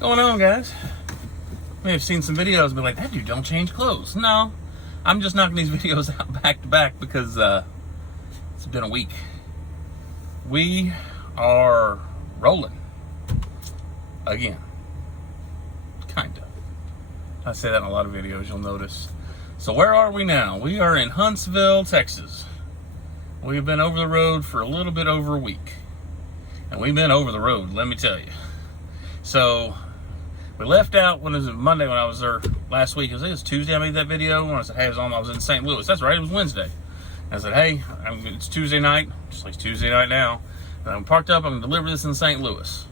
Going on, guys? May have seen some videos and be like, that dude don't change clothes. No, I'm just knocking these videos out back to back because it's been a week. We are rolling again. Kinda. I say that in a lot of videos, you'll notice. So where are we now? We are in Huntsville, Texas. We've been over the road for a little bit over a week. And we've been over the road, let me tell you. So we left out when it was Monday when I was there last week. I think it was Tuesday I made that video. When I said, hey, I was in St. Louis. That's right, it was Wednesday. I said, hey, it's Tuesday night, just like it's Tuesday night now. And I'm parked up, I'm gonna deliver this in St. Louis.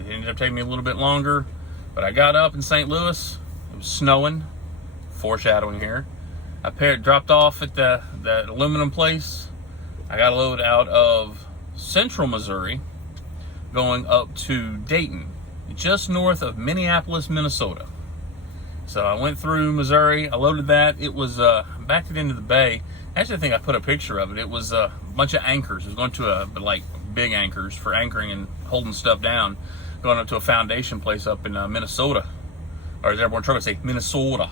It ended up taking me a little bit longer, but I got up in St. Louis. It was snowing, foreshadowing here. I dropped off at the aluminum place. I got a load out of central Missouri going up to Dayton, just north of Minneapolis, Minnesota. So I went through Missouri, I loaded that. It was backed it into the bay. Actually, I think I put a picture of it. It was a bunch of anchors. It was going to like big anchors for anchoring and holding stuff down, going up to a foundation place up in Minnesota, or as everyone trying to say, Minnesota.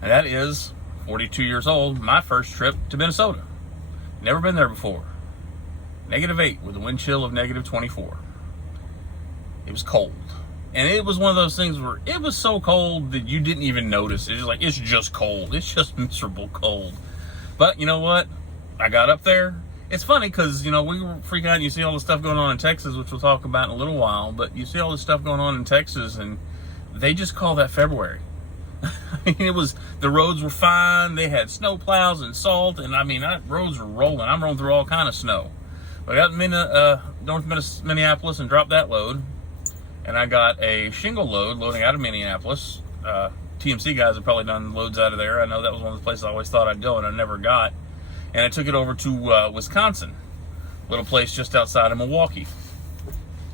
And that is 42 years old, my first trip to Minnesota. Never been there before. -8 with a wind chill of -24. It was cold. And it was one of those things where it was so cold that you didn't even notice. It's just like, it's just cold. It's just miserable cold. But you know what? I got up there. It's funny because, we were freaking out and you see all the stuff going on in Texas, which we'll talk about in a little while. But you see all this stuff going on in Texas and they just call that February. The roads were fine. They had snow plows and salt. And roads were rolling. I'm rolling through all kind of snow. I got north Minneapolis and dropped that load. And I got a shingle load loading out of Minneapolis. TMC guys have probably done loads out of there. I know that was one of the places I always thought I'd go and I never got. And I took it over to Wisconsin, little place just outside of Milwaukee.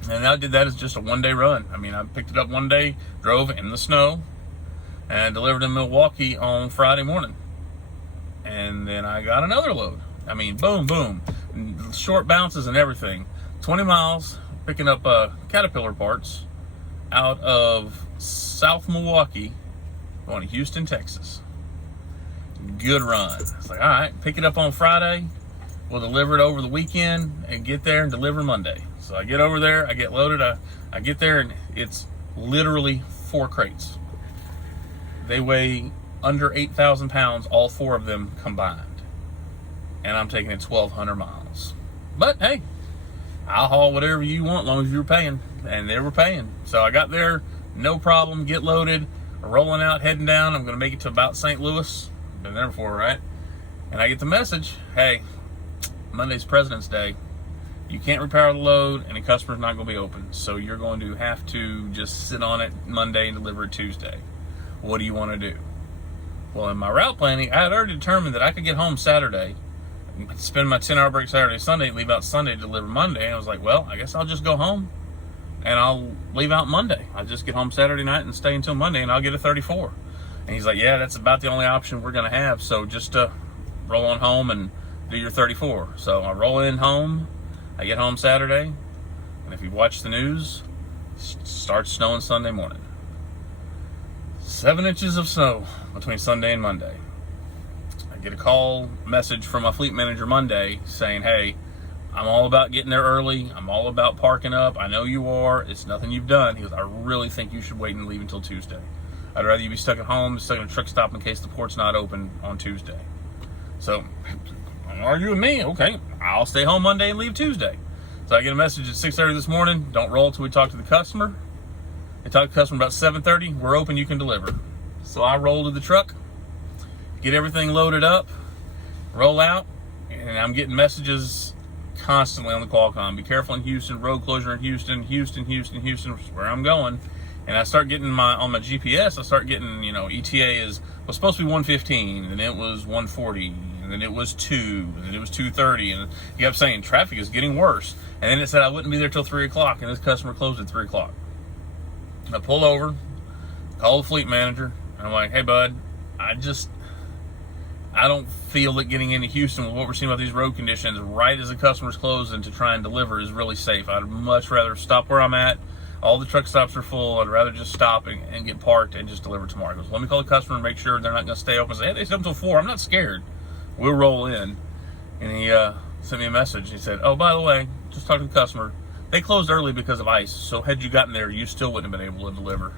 And I did that as just a one-day run. I picked it up one day, drove in the snow, and delivered in Milwaukee on Friday morning. And then I got another load. Boom, boom. Short bounces and everything. 20 miles, picking up Caterpillar parts out of South Milwaukee, going to Houston, Texas. Good run. It's like, all right, pick it up on Friday. We'll deliver it over the weekend and get there and deliver Monday. So I get over there, I get loaded, I get there, and it's literally 4 crates. They weigh under 8,000 pounds, all 4 of them combined. And I'm taking it 1,200 miles. But hey, I'll haul whatever you want as long as you're paying. And they were paying. So I got there, no problem, get loaded, rolling out, heading down. I'm going to make it to about St. Louis. Been there before, right? And I get the message, hey, Monday's President's Day. You can't repower the load and the customer's not going to be open. So you're going to have to just sit on it Monday and deliver it Tuesday. What do you want to do? Well, in my route planning, I had already determined that I could get home Saturday, spend my 10-hour break Saturday, Sunday, and leave out Sunday to deliver Monday. And I was like, well, I guess I'll just go home and I'll leave out Monday. I'll just get home Saturday night and stay until Monday and I'll get a 34. And he's like, yeah, that's about the only option we're going to have. So just roll on home and do your 34. So I roll in home. I get home Saturday. And if you watch the news, it starts snowing Sunday morning. 7 inches of snow between Sunday and Monday. I get a message from my fleet manager Monday saying, hey, I'm all about getting there early. I'm all about parking up. I know you are. It's nothing you've done. He goes, I really think you should wait and leave until Tuesday. I'd rather you be stuck at home, stuck in a truck stop in case the port's not open on Tuesday. So, don't argue with me. Okay, I'll stay home Monday and leave Tuesday. So I get a message at 6:30 this morning. Don't roll until we talk to the customer. They talk to the customer about 7:30. We're open, you can deliver. So I roll to the truck, get everything loaded up, roll out, and I'm getting messages constantly on the Qualcomm. Be careful in Houston, road closure in Houston, Houston, where I'm going. And I start getting on my GPS, I start getting, ETA was supposed to be 115, and it was 140, and then it was 2, and then it was 2:30, and he kept saying traffic is getting worse. And then it said I wouldn't be there till 3 o'clock, and this customer closed at 3 o'clock. I pull over, call the fleet manager, and I'm like, hey bud, I don't feel that getting into Houston with what we're seeing about these road conditions right as the customer's closing to try and deliver is really safe. I'd much rather stop where I'm at, All the truck stops are full. I'd rather just stop and get parked and just deliver tomorrow. He goes, let me call the customer and make sure they're not going to stay open. I say, hey, they stay open until 4. I'm not scared. We'll roll in. And he sent me a message. He said, oh, by the way, just talk to the customer. They closed early because of ice. So had you gotten there, you still wouldn't have been able to deliver.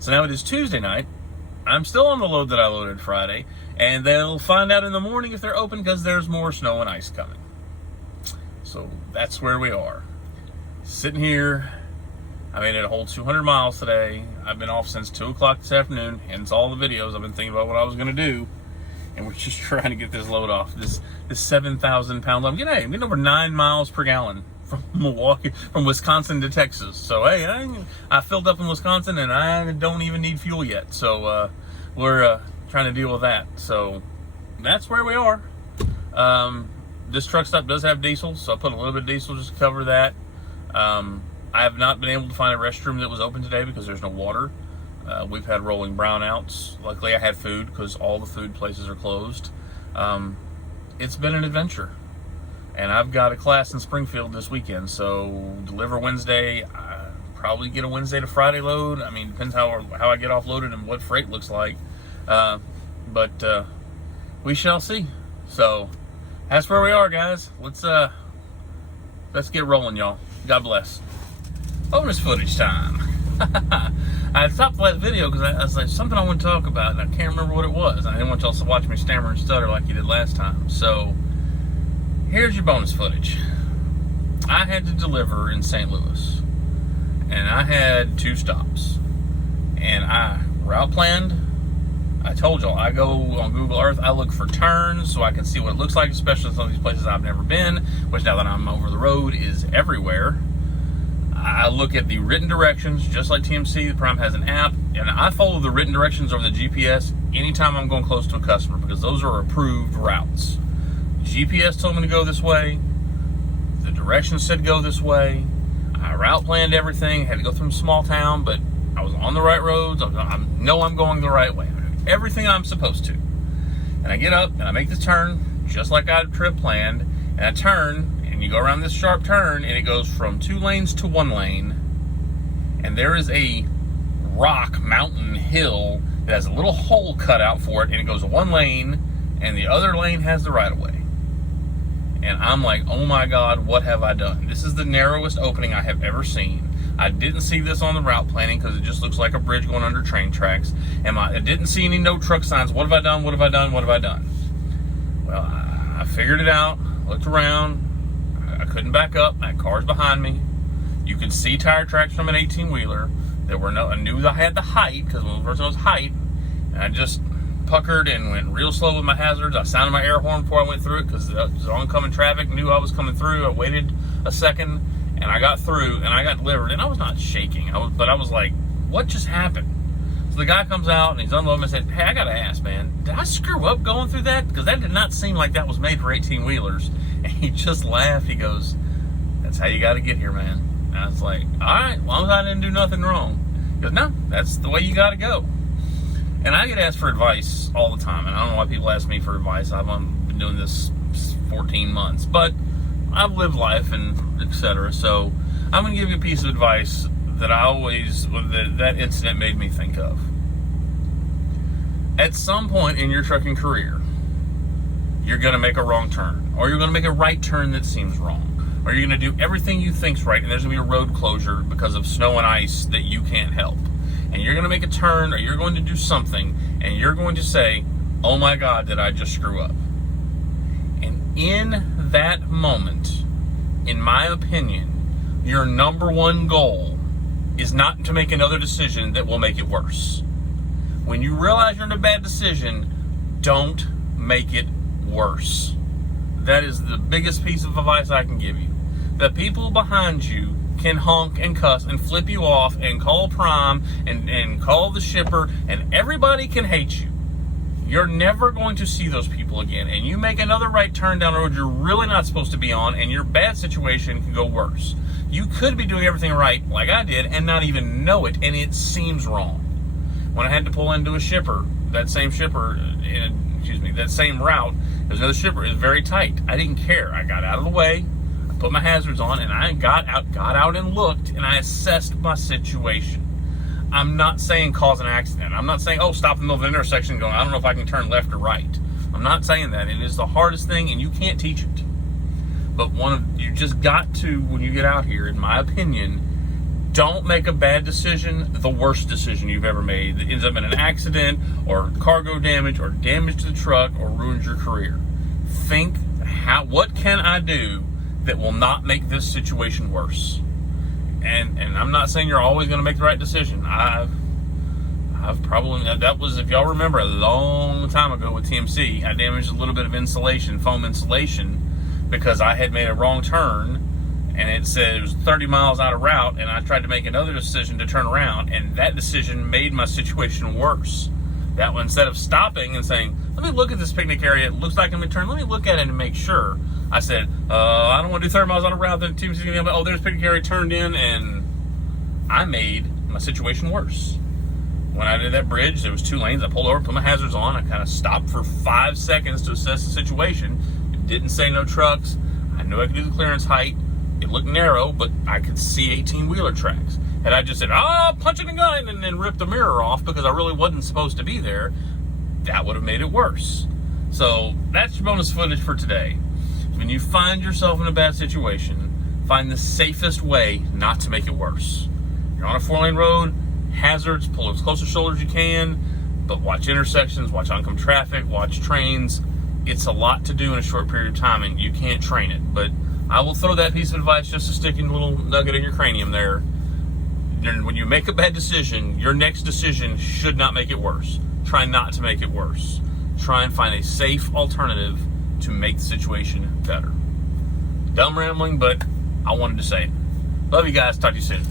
So now it is Tuesday night. I'm still on the load that I loaded Friday. And they'll find out in the morning if they're open because there's more snow and ice coming. So that's where we are. Sitting here. I made it a whole 200 miles today. I've been off since 2 o'clock this afternoon, hence all the videos. I've been thinking about what I was going to do, and we're just trying to get this load off. This 7,000 pound load. I'm getting over 9 miles per gallon from Wisconsin to Texas. So hey, I filled up in Wisconsin, and I don't even need fuel yet. So we're trying to deal with that. So that's where we are. This truck stop does have diesel, so I put a little bit of diesel just to cover that. I have not been able to find a restroom that was open today because there's no water. We've had rolling brownouts. Luckily, I had food because all the food places are closed. It's been an adventure. And I've got a class in Springfield this weekend, so deliver Wednesday. Probably get a Wednesday to Friday load. I mean, depends how I get offloaded and what freight looks like. But we shall see. So that's where we are, guys. Let's get rolling, y'all. God bless. Bonus footage time. I stopped the last video because I was like, something I want to talk about, and I can't remember what it was. I didn't want y'all to watch me stammer and stutter like you did last time. So, here's your bonus footage. I had to deliver in St. Louis, and I had 2 stops. And I route planned. I told y'all, I go on Google Earth, I look for turns so I can see what it looks like, especially some of these places I've never been, which now that I'm over the road is everywhere. I look at the written directions, just like TMC. The Prime has an app, and I follow the written directions over the GPS anytime I'm going close to a customer because those are approved routes. GPS told me to go this way. The directions said go this way. I route planned everything. Had to go through a small town, but I was on the right roads. I know I'm going the right way. I do everything I'm supposed to. And I get up, and I make this turn, just like I had trip planned, and I turn, and you go around this sharp turn, and it goes from 2 lanes to 1 lane, and there is a rock mountain hill that has a little hole cut out for it, and it goes 1 lane, and the other lane has the right-of-way. And I'm like, oh my God, what have I done? This is the narrowest opening I have ever seen. I didn't see this on the route planning because it just looks like a bridge going under train tracks. I didn't see any no truck signs. What have I done? What have I done? What have I done? Well, I figured it out, looked around. I couldn't back up. I had cars behind me. You could see tire tracks from an 18-wheeler. I knew I had the height because when the person was height, and I just puckered and went real slow with my hazards. I sounded my air horn before I went through it because the oncoming traffic knew I was coming through. I waited a second, and I got through, and I got delivered, and I was not shaking. But I was like, what just happened? So the guy comes out, and he's unloading. I said, hey, I got to ask, man, did I screw up going through that? Because that did not seem like that was made for 18-wheelers. And he just laughed. He goes, that's how you got to get here, man. And I was like, all right, as long as I didn't do nothing wrong. He goes, no, that's the way you got to go. And I get asked for advice all the time, and I don't know why people ask me for advice. I've been doing this 14 months, but I've lived life and etc. So I'm going to give you a piece of advice that that incident made me think of. At some point in your trucking career, you're going to make a wrong turn, or you're going to make a right turn that seems wrong, or you're going to do everything you think's right, and there's going to be a road closure because of snow and ice that you can't help. And you're going to make a turn, or you're going to do something, and you're going to say, oh my God, did I just screw up? And in that moment, in my opinion, your number one goal is not to make another decision that will make it worse. When you realize you're in a bad decision, don't make it worse. That is the biggest piece of advice I can give you. The people behind you can honk and cuss and flip you off and call Prime and call the shipper, and everybody can hate you. You're never going to see those people again. And you make another right turn down the road you're really not supposed to be on, and your bad situation can go worse. You could be doing everything right, like I did, and not even know it, and it seems wrong. When I had to pull into a shipper, that same route, there's another shipper. It was very tight. I didn't care. I got out of the way. put my hazards on, and I got out and looked, and I assessed my situation. I'm not saying cause an accident. I'm not saying, oh, stop in the middle of an intersection going, I don't know if I can turn left or right. I'm not saying that. It is the hardest thing, and you can't teach it. But you just got to, when you get out here, in my opinion, don't make a bad decision, the worst decision you've ever made that ends up in an accident or cargo damage or damage to the truck or ruins your career. Think, what can I do that will not make this situation worse? And I'm not saying you're always going to make the right decision. I've probably, that was, if y'all remember, a long time ago with TMC, I damaged a little bit of insulation, foam insulation, because I had made a wrong turn, and it said it was 30 miles out of route, and I tried to make another decision to turn around, and that decision made my situation worse. That one, instead of stopping and saying, let me look at this picnic area, it looks like I'm going to turn, let me look at it and make sure. I said, I don't want to do 30 miles out of route, then TMC's going to be, oh, there's picnic area turned in, and I made my situation worse. When I did that bridge, there was 2 lanes. I pulled over, put my hazards on. I kind of stopped for 5 seconds to assess the situation. It didn't say no trucks. I knew I could do the clearance height. It looked narrow, but I could see 18-wheeler tracks. Had I just said, punching a gun, and then ripped the mirror off because I really wasn't supposed to be there, that would have made it worse. So that's your bonus footage for today. When you find yourself in a bad situation, find the safest way not to make it worse. You're on a 4-lane road, hazards, pull as close to shoulder as you can, but watch intersections, watch oncoming traffic, watch trains. It's a lot to do in a short period of time, and you can't train it. But I will throw that piece of advice just to stick in a little nugget in your cranium there. When you make a bad decision, your next decision should not make it worse. Try not to make it worse. Try and find a safe alternative to make the situation better. Dumb rambling, but I wanted to say it. Love you guys. Talk to you soon.